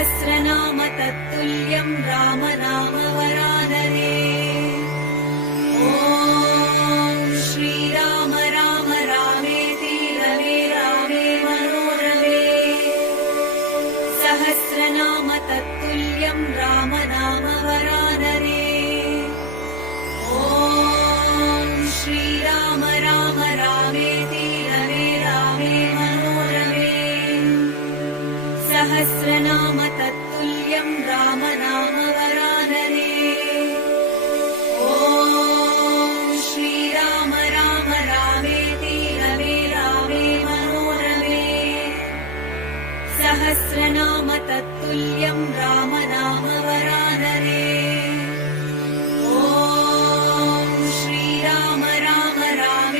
सहस्रनाम तत्तुल्यं राम नाम वरानने। ॐ श्रीराम राम रामेति रमे रामे मनोरमे। सहस्रनाम तत्तुल्यं राम नाम वरानने। ॐ श्रीराम राम रामेति रमे रामे मनोरमे। सहस्रनाम